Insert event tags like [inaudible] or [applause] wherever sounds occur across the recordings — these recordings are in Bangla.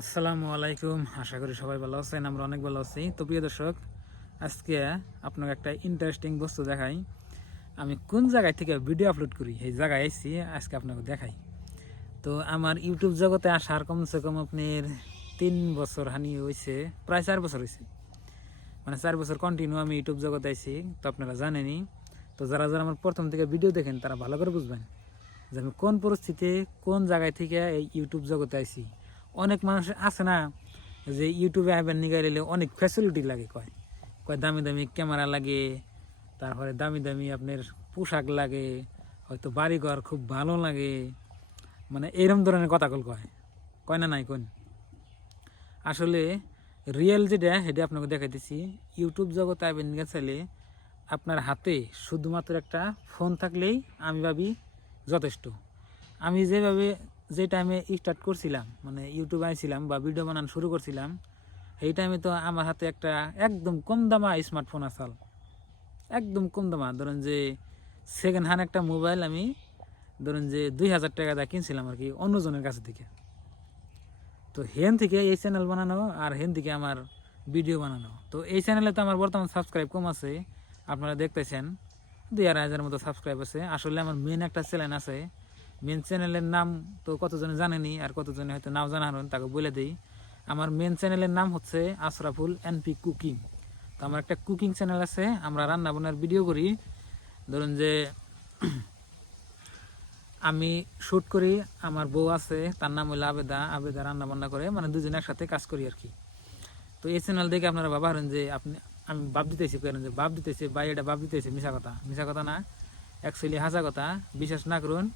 আসসালামু আলাইকুম। আশা করি সবাই ভালো আছেন, আমরা অনেক ভালো আছি। তো প্রিয় দর্শক, আজকে আপনাকে একটা ইন্টারেস্টিং বস্তু দেখাই। আমি কোন জায়গায় থেকে ভিডিও আপলোড করি, এই জায়গায় আইছি, আজকে আপনাকে দেখাই। তো আমার ইউটিউব জগতে আসার কমসে কম আপনার তিন বছর হানি হয়েছে প্রায় চার বছর হয়েছে মানে চার বছর কন্টিনিউ আমি ইউটিউব জগতে আইছি, তো আপনারা জানেনই। তো যারা যারা আমার প্রথম থেকে ভিডিও দেখেন, তারা ভালো করে বুঝবেন যে আমি কোন পরিস্থিতিতে কোন জায়গায় থেকে এই ইউটিউব জগতে আইছি। অনেক মানুষ আছে না যে ইউটিউবে আইবার নিগাইলে অনেক ফ্যাসিলিটি লাগে কয়। কয় দামি দামি ক্যামেরা লাগে, তারপরে দামি দামি আপনার পোশাক লাগে, হয়তো বাড়িঘর খুব ভালো লাগে। মানে এরম ধরনের কথা কল কয়। কয় না নাই কোন? আসলে রিয়েল যেটা, সেটা আপনাকে দেখাইতেছি। ইউটিউব জগতে আইবেন চাইলে আপনার হাতে শুধুমাত্র একটা ফোন থাকলেই আমি ভাবি যথেষ্ট। আমি যেভাবে যে টাইমে স্টার্ট করছিলাম মানে ইউটিউবে আইছিলাম বা ভিডিও বানানো শুরু করছিলাম, সেই টাইমে তো আমার হাতে একটা একদম কম দামা স্মার্টফোন আসাল একদম কম দামা। ধরেন যে সেকেন্ড হ্যান্ড একটা মোবাইল আমি, ধরেন যে দুই হাজার টাকা দিয়ে কিনছিলাম আর কি, অন্যজনের কাছে থেকে। তো হেন থেকে এই চ্যানেল বানানো আর হেন থেকে আমার ভিডিও বানানো। তো এই চ্যানেলে তো আমার বর্তমান সাবস্ক্রাইব কম আছে, আপনারা দেখতেছেন, দুই আড়াই হাজার মতো সাবস্ক্রাইব আছে। আসলে আমার মেন একটা চ্যানেল আছে মেন চ্যানেলের নাম তো কতজনে জানেনি আর কতজনে হয়তো নাও জানা হন তাকে বলে দিই। আমার মেন চ্যানেলের নাম হচ্ছে আশরাফুল এনপি কুকিং তো আমার একটা কুকিং চ্যানেল আছে, আমরা রান্না বান্নার ভিডিও করি। ধরুন যে, [clears throat] আমি শ্যুট করি, আমার বউ আছে, তার নাম হলো আবেদা আবেদা রান্না বান্না করে মানে দুজনে একসাথে কাজ করি আর কি। তো এই চ্যানেল দেখে আপনারা বাবা হারেন যে, আপনি, আমি বাপ দিতেছি কেন যে বাপ দিতেছে বা এটা বাপ দিতেছে মিশা কথা। মিশা কথা না অ্যাকচুয়ালি হাসা কথা, বিশ্বাস না করুন।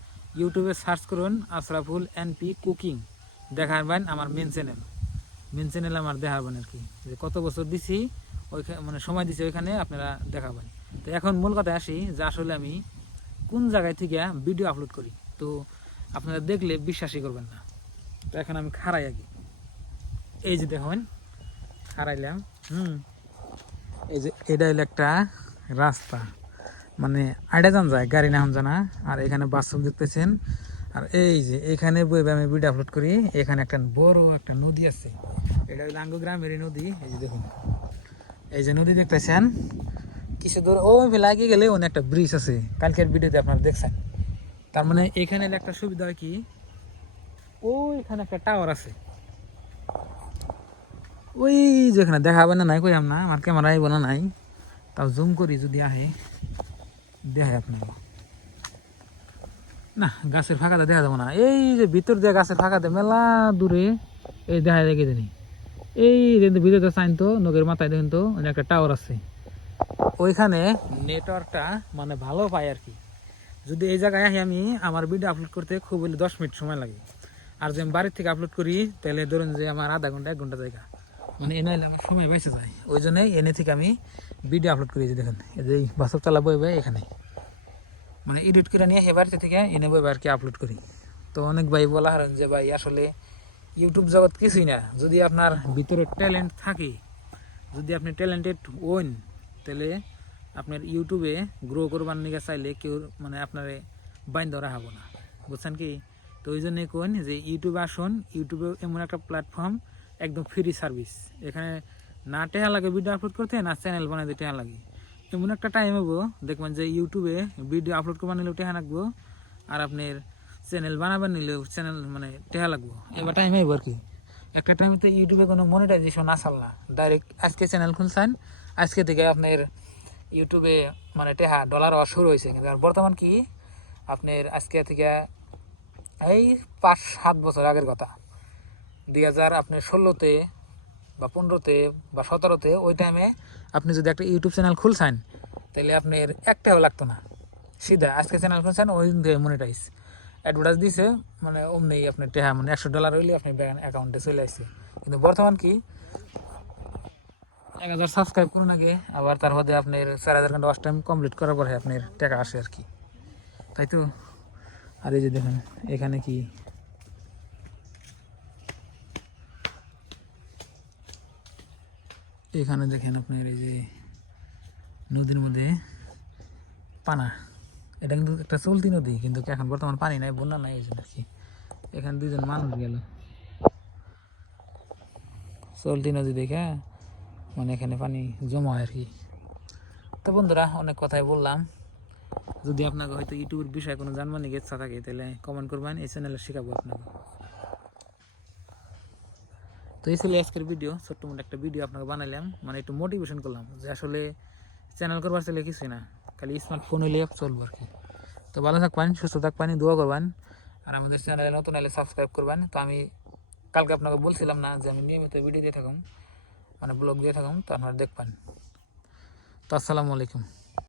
ইউটিউবে সার্চ করুন আশরাফুল এনপি কুকিং দেখাবেন আমার মেন চ্যানেল মেন চ্যানেল আমার দেখাবেন আর কি। যে কত বছর দিছি ওইখানে মানে সময় দিছি ওইখানে আপনারা দেখাবেন তো এখন মূল কথায় আসি যে আসলে আমি কোন জায়গায় থেকে ভিডিও আপলোড করি। তো আপনারা দেখলে বিশ্বাসই করবেন না। তো এখন আমি খারাই আগে। এই যে দেখুন খারাইলাম হুম। এই যে, এটা হলো একটা রাস্তা। মানে আইডা যান যায়, গাড়ি নাম জানা। আর এখানে বাথরুম দেখতেছেন। আর এই যে, এখানে বইবে আমি ভিডিও আপলোড করি। এখানে একটা বড় একটা নদী আছে। এটা হলো আঙ্গ গ্রামের নদী। এই যে দেখুন। এই যে নদী দেখতেছেন। কিছু দূর ও লাগিয়ে গেলে অনেক একটা ব্রিজ আছে। কালকের ভিডিওতে আপনারা দেখছেন। তার মানে এখানে একটা সুবিধা হয় কি? ও, এখানে একটা টাওয়ার আছে। ওই যেখানে দেখাবে না নাই কইলাম না। আমার ক্যামেরা আইব নাই। তাও জুম করি যদি আহে। দেখায় আপনার। না, গাছের ফাঁকাতে দেখা যাব না। এই যে ভিতর দিয়ে গাছের ফাঁকাতে মেলা দূরে, এই দেখা দেখে জানি এই কিন্তু ভিতরে চাইন তো নগের মাথায় দেখুন তো একটা টাওয়ার আছে। ওইখানে নেটওয়ার্কটা মানে ভালো পাই আর কি। যদি এই জায়গায় আহি আমি আমার ভিডিও আপলোড করতে খুব হলে দশ মিনিট সময় লাগে। আর যদি আমি বাড়ির থেকে আপলোড করি, তাহলে ধরুন যে আমার আধা ঘণ্টা, এক ঘণ্টা জায়গা। মানে এনে আমার সময় বেঁচে যায়। ওই জন্যই এনে থেকে আমি ভিডিও আপলোড করি এই যে দেখেন। এই যে বাসক চালা বইবে এখানে। মানে এডিট করে নিয়ে এবার থেকে এনে বইবে আর কি আপলোড করি। তো অনেক ভাই বলা হারেন যে, ভাই, আসলে ইউটিউব জগৎ কিছুই না। যদি আপনার ভিতরে ট্যালেন্ট থাকে, যদি আপনি ট্যালেন্টেড ওন তাহলে আপনার ইউটিউবে গ্রো করবার নিকে চাইলে কেউ মানে আপনার বাইন ধরা হব না। বুঝছেন কি? তো ওই জন্যই কোন যে ইউটিউবে আসুন। ইউটিউবে এমন একটা প্ল্যাটফর্ম একদম ফ্রি সার্ভিস এখানে না টেহা লাগে ভিডিও আপলোড করতে না চ্যানেল বানাতে টেহা লাগে। এমন একটা টাইম হব, দেখবেন যে ইউটিউবে ভিডিও আপলোড করবার নিলেও টেহা লাগবো, আর আপনার চ্যানেল বানাবার নিলেও চ্যানেল মানে টেহা লাগবো। এবার টাইম হইব আর কি। একটা টাইমে তো ইউটিউবে কোনো মনিটাইজেশন আসাল না। ডাইরেক্ট আজকে চ্যানেল খুলছেন, আজকে থেকে আপনার ইউটিউবে মানে টেহা ডলার হওয়া শুরু হয়েছে। কিন্তু আর বর্তমান কি, আপনার আজকে থেকে এই পাঁচ সাত বছর আগের কথা। দুই হাজার আপনার ষোলোতে বা পনেরোতে বা সতেরোতে ওই টাইমে আপনি যদি একটা ইউটিউব চ্যানেল খুলছেন তাহলে আপনার একটাও লাগতো না। সিধা, আজকে চ্যানেল খুলছেন, ওই মনিটাইজ অ্যাডভার্টাইজ দিছে মানে অমনি আপনার টেহা মানে একশো ডলার হইলে আপনি অ্যাকাউন্টে চলে আসছে। কিন্তু বর্তমান কি? এক হাজার সাবস্ক্রাইব করুন আগে, আবার তার মধ্যে আপনার চার হাজার ঘণ্টা ওয়াশ টাইম কমপ্লিট করার পরে আপনার টাকা আসে আর কি। তাই তো? আর এই যে দেখুন, এখানে কি এখানে দেখেন আপনার এই যে নদীর মধ্যে পানা। এটা কিন্তু একটা চলতি নদী, কিন্তু এখন বর্তমান পানি নাই, বন্যা নাই এই আর কি। এখানে দুজন মানুষ গেল। চলতি নদী দেখে মানে এখানে পানি জমা হয় আর কি। তো বন্ধুরা, অনেক কথাই বললাম। যদি আপনাকে হয়তো ইউটিউবের বিষয়ে কোনো জানমানিক ইচ্ছা থাকে, তাহলে কমেন্ট করবেন, এই চ্যানেলে শেখাবো আপনাকে। তো এই ছিল আজকের ভিডিও ছোট্ট মোটো একটা ভিডিও আপনাকে বানাইলাম। মানে একটু মোটিভেশন করলাম যে আসলে চ্যানেল করবার চলে কিছুই না, খালি স্মার্টফোন হইলে চলবো আর কি। তো ভালো থাকবেন, সুস্থ থাকবেন, দোয়া করবেন। আর আমাদের চ্যানেলে নতুন হলে সাবস্ক্রাইব করবেন। তো আমি কালকে আপনাকে বলছিলাম না যে আমি নিয়মিত ভিডিও দিয়ে থাকুন মানে ব্লগ দিয়ে থাকুন তো আপনারা দেখবেন। তো আসসালামু আলাইকুম।